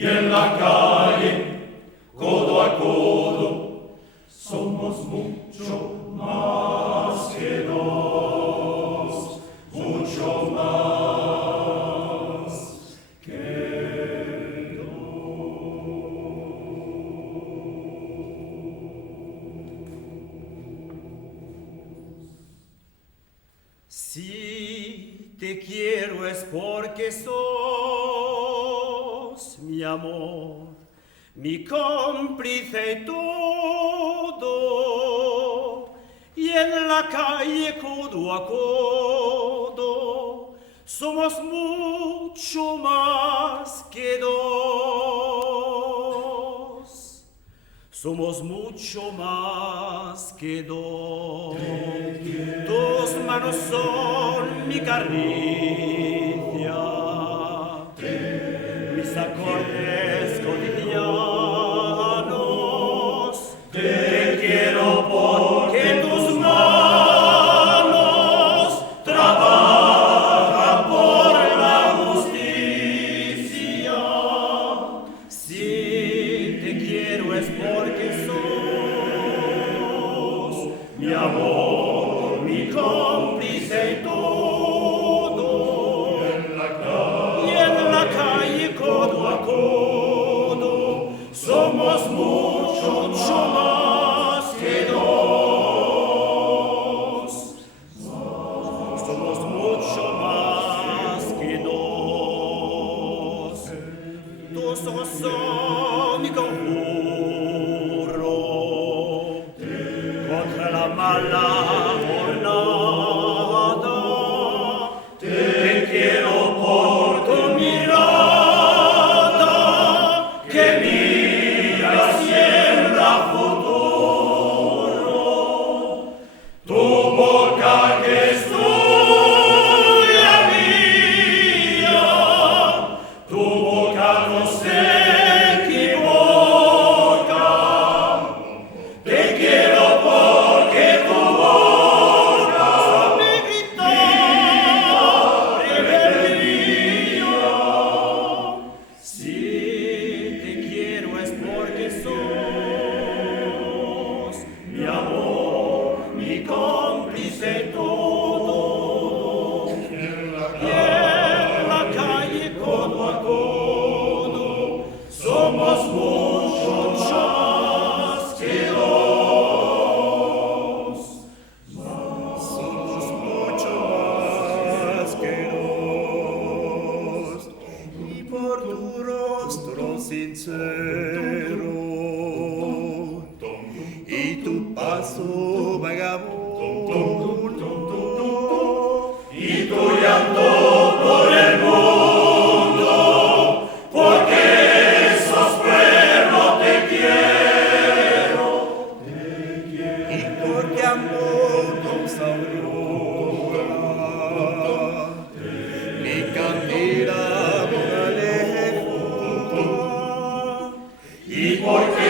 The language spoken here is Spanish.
y en la calle, codo a codo, somos mucho más que dos, mucho más que dos. Si te quiero es porque sos mi amor, mi cómplice y todo, y en la calle codo a codo, somos mucho más que dos, somos mucho más que dos. Tus manos son mi caricia, mis acordes cotidianos. Te quiero porque tus manos trabajan por la justicia. Si te quiero es porque sos mi amor, mi cómplice y todo, y en la calle codo a codo, somos mucho más que dos, somos mucho más que dos. Tus ojos son mi conjuro contra la mala jornada. Te quiero por tu mirada que mira siembra futuro, tu boca que es tuya mía, tu boca no se equivoca. Te quiero porque tu boca sabe gritar rebeldía. Si te quiero es porque sos mi amor, mi cómplice y todo, y en la calle codo a codo, somos mucho más que dos, somos mucho más que dos. Y por tu rostro sincero y tu paso vagabundo y tu llanto por el mundo, porque sos pueblo te quiero, y porque amor nos aurora, mi candela por lejos, y porque